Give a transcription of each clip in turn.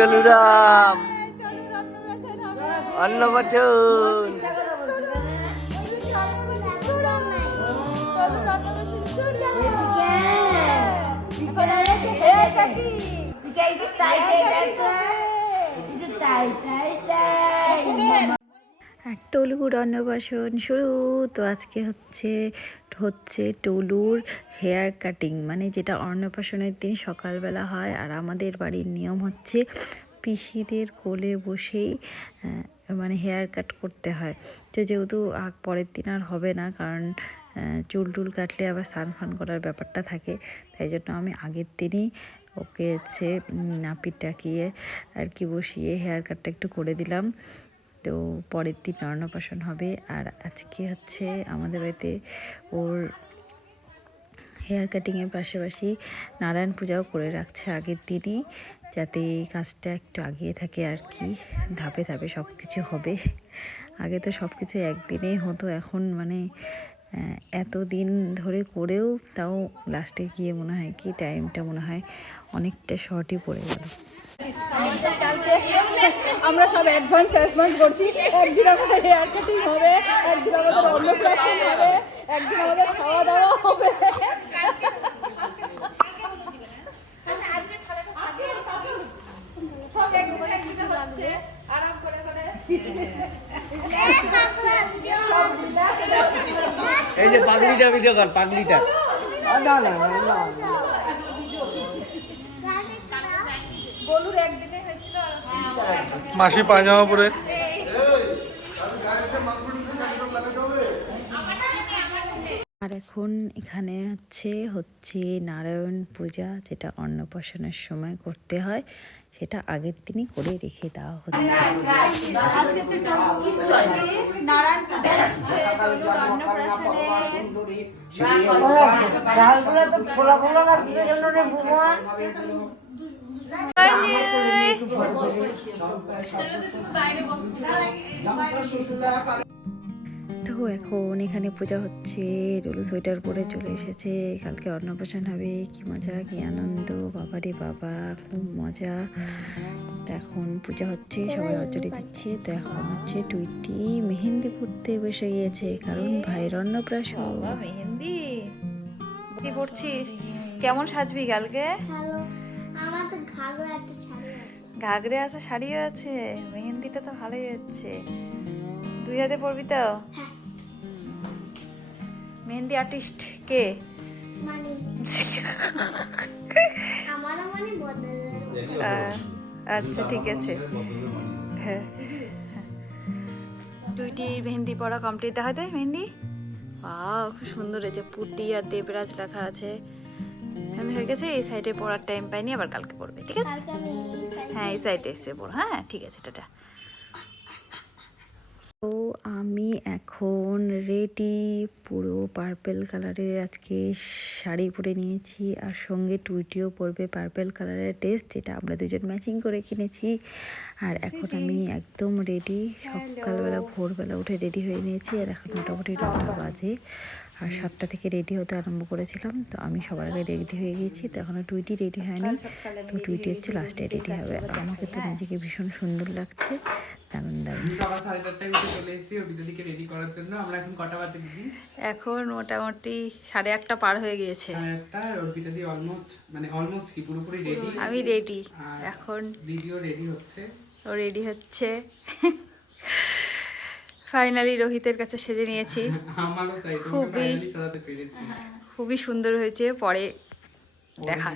টলুরাম অন্নবচন। টলুর অন্নপ্রাশন শুরু। তো আজকে হচ্ছে টলুর হেয়ার কাটিং, মানে যেটা অন্নপ্রাশনের দিন সকালবেলা হয়। আর আমাদের বাড়ির নিয়ম হচ্ছে পিসিদের কোলে বসেই মানে হেয়ার কাট করতে হয়। তো যেহেতু পরের দিন আর হবে না, কারণ চুল টুল কাটলে আবার স্নান ফান করার ব্যাপারটা থাকে, তাই জন্য আমি আগের দিনই ওকে হচ্ছে নাপিত ডাকিয়ে আর কি বসিয়ে হেয়ার কাটটা একটু করে দিলাম। তো পরের দিন অন্নপ্রাশন হবে। আর আজকে হচ্ছে আমাদের বাড়িতে ওর হেয়ার কাটিংয়ের পাশাপাশি নারায়ণ পূজাও করে রাখছে আগের দিনই, যাতে এই কাজটা একটু আগিয়ে থাকে আর কি। ধাপে ধাপে সব কিছু হবে। আগে তো সব কিছু একদিনেই হতো, এখন মানে এত দিন ধরে করেও তাও লাস্টে গিয়ে মনে হয় কি টাইমটা মনে হয় অনেকটা শর্টই পড়ে গেল। আমরা সব অ্যাডভান্স করছি। একদিন আমাদের হেয়ার কাটিং হবে, একদিন আমাদের অন্নপ্রাশন হবে, একদিন আমাদের খাওয়া দাওয়া হবে। এই যে পাগলিটা ভিডিও কর, পাগলিটা। না না না না, বলুর একদিনে হয়েছিল মাসি পায়জামা পরে। আর এখন এখানে হচ্ছে নারায়ণ পূজা, যেটা অন্নপ্রাশনের সময় করতে হয়, সেটা আগের দিনই করে রেখে দেওয়া হচ্ছে। তো এখন এখানে পূজা হচ্ছে, রুলু সোয়েটার পরে চলে এসেছে। কালকে অন্নপ্রাশন হবে, কি মজা কি আনন্দ, বাবারে বাবা খুব মজা। তো এখন পূজা হচ্ছে, সবাই অঞ্জলি দিচ্ছে। তো এখন হচ্ছে টুইটি মেহেন্দি পড়তে বসে গিয়েছে, কারণ ভাইয়ের অন্নপ্রাশন। মেহেন্দি পড়ছিস? কেমন সাজবি কালকে? ঘাগরে আছে, শাড়িও আছে, মেহেন্দিটা তো ভালোই হচ্ছে। দুই হাতে পড়বি তো? মেহেন্দি আর্টিস্ট কে? আচ্ছা ঠিক আছে। হ্যাঁ, টুইটির মেহেন্দি পড়া কমপ্লিট। দেখা যায় মেহেন্দি, খুব সুন্দর হয়েছে। পুটি আর দেবরাজ লেখা আছে। হয়ে গেছে। এই সাইডে পড়ার টাইম পাইনি, আবার কালকে পড়বে, ঠিক আছে? হ্যাঁ, এই সাইডে এসে পড়ো। হ্যাঁ ঠিক আছে, টাটা। তো আমি এখন রেডি, পুরো পার্পেল কালারের আজকে শাড়ি পরে নিয়েছি, আর সঙ্গে টুইটিও পরবে পার্পেল কালারের ড্রেস, যেটা আমরা দুজন ম্যাচিং করে কিনেছি। আর এখন আমি একদম রেডি, সকালবেলা ভোরবেলা উঠে রেডি হয়ে নিয়েছি। আর এখন মোটামুটি 9টা বাজে, আর 7টা থেকে রেডি হতে আরম্ভ করেছিলাম। তো আমি সবার আগে রেডি হয়ে গিয়েছি। তো এখনও টুইটি রেডি হয়নি, তো টুইটি হচ্ছে লাস্টে রেডি হবে। আর আমাকে তো নিজেকে ভীষণ সুন্দর লাগছে, দারুণ দারুণ। এখন মোটামুটি 8:30 পার হয়ে গিয়েছে। আমি রেডি, এখন ও রেডি হচ্ছে। ফাইনালি রোহিতের কাছে সেজে নিয়েছি, খুবই সুন্দর হয়েছে। পরে দেখা।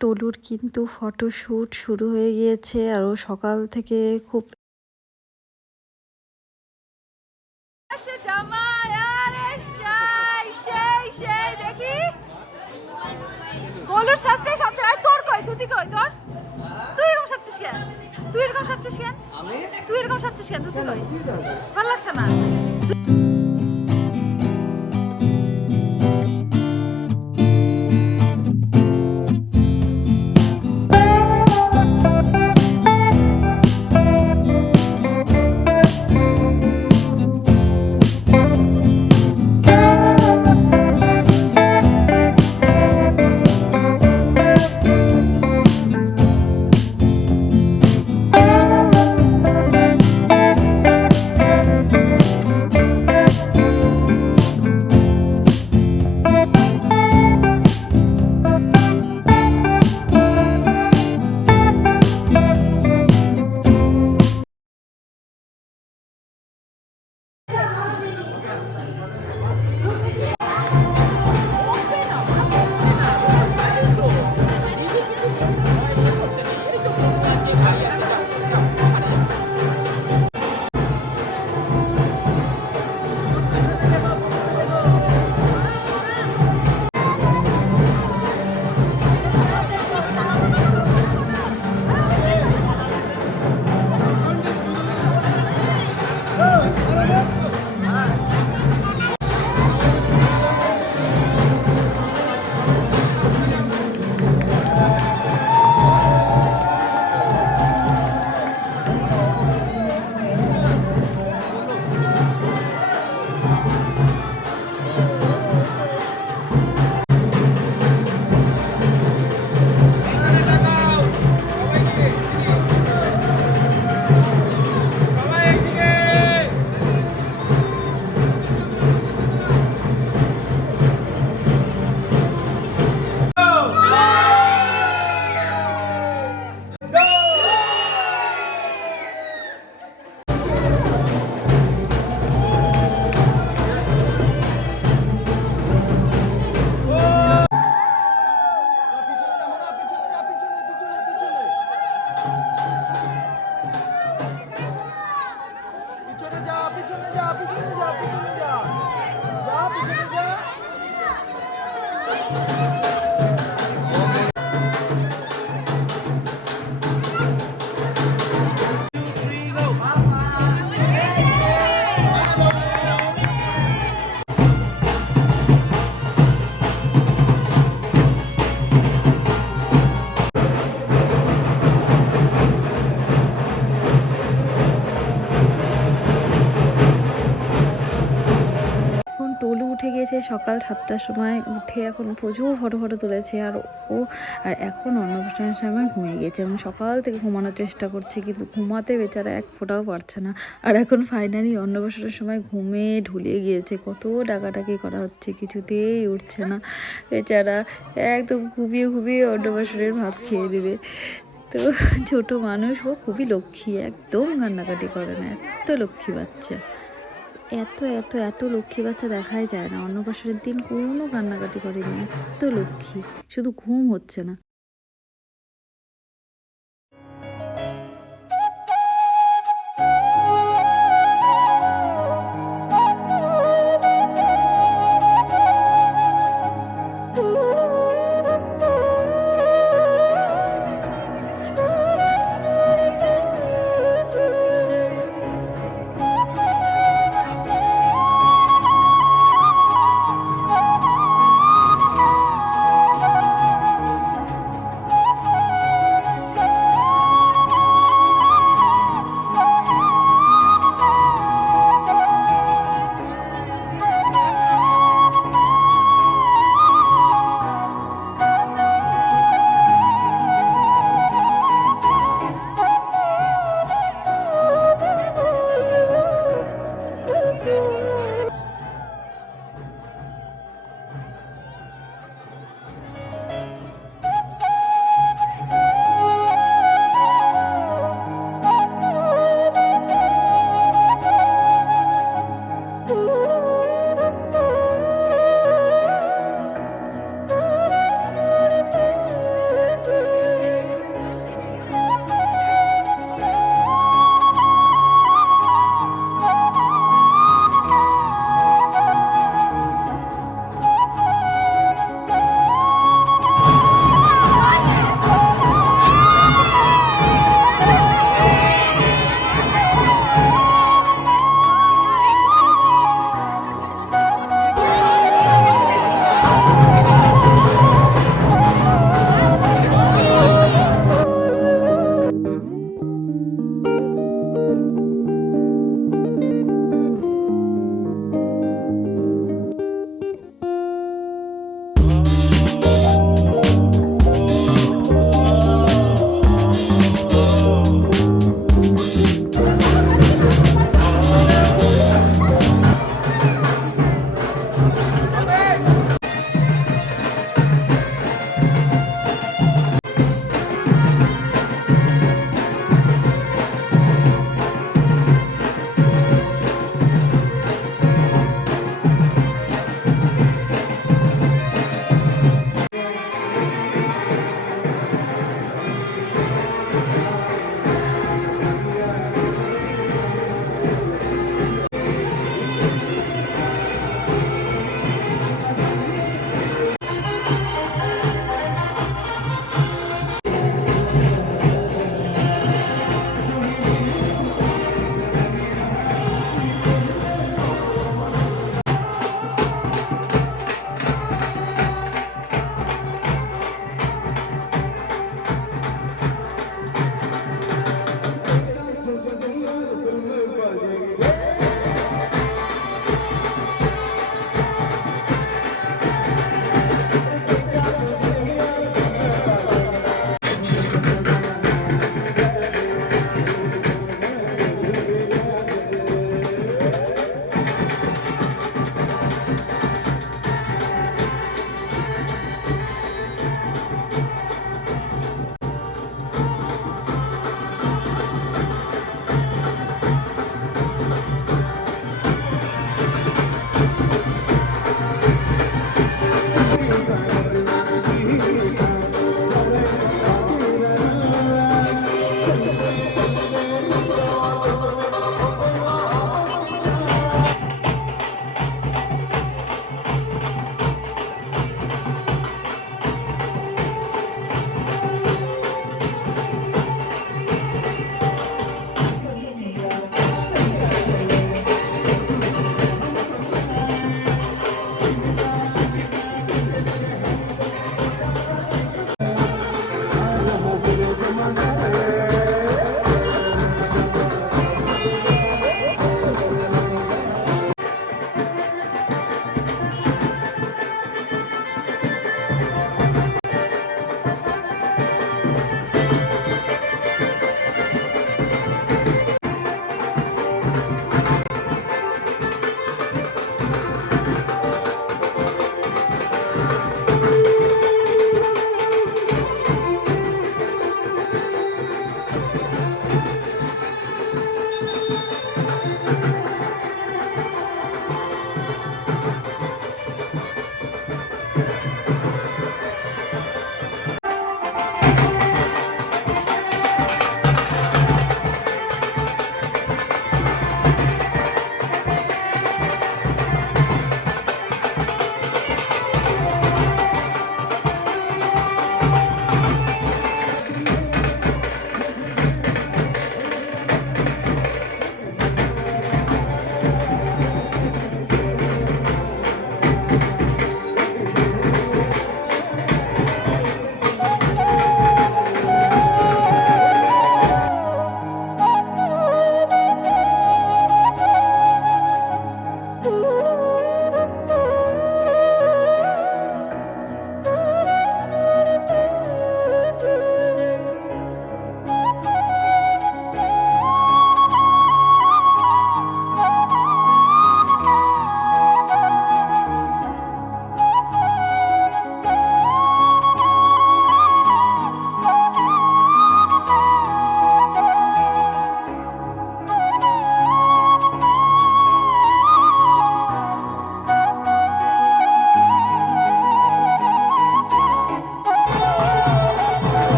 টলুর কিন্তু ফটোশ্যুট শুরু হয়ে গিয়েছে আর ও সকাল থেকে খুব গোলুর শ্বাসটাই সব থেকে তোর কই তুই কই তোর তুই এরকম সাচ্ছিস কেন তুই এরকম সাচ্ছিস কেন তুই এরকম সাচ্ছিস কেন তুই কই ভালো লাগছে না টলু উঠে গিয়েছে সকাল 7টার সময় উঠে এখন প্রচুর ফটো তুলেছে আর এখন অন্নপ্রাশনের সময় ঘুমিয়ে গিয়েছে মানে সকাল থেকে ঘুমানোর চেষ্টা করছে কিন্তু ঘুমাতে বেচারা এক ফোঁটাও পারছে না আর এখন ফাইনালি অন্নপ্রাশনের সময় ঘুমে ঢুলে গিয়েছে কত ডাকাডাকি করা হচ্ছে কিছুতেই উঠছে না বেচারা একদম ঘুমিয়ে অন্নপ্রাশনের ভাত খেয়ে দেবে তো ছোট মানুষ ও খুবই লক্ষ্মী একদম কান্নাকাটি করে না এত লক্ষ্মী বাচ্চা এত লক্ষ্মী বাচ্চা দেখাই যায় না অন্নপ্রাশনের দিন কোনো কান্নাকাটি করেনি এত লক্ষ্মী শুধু ঘুম হচ্ছে না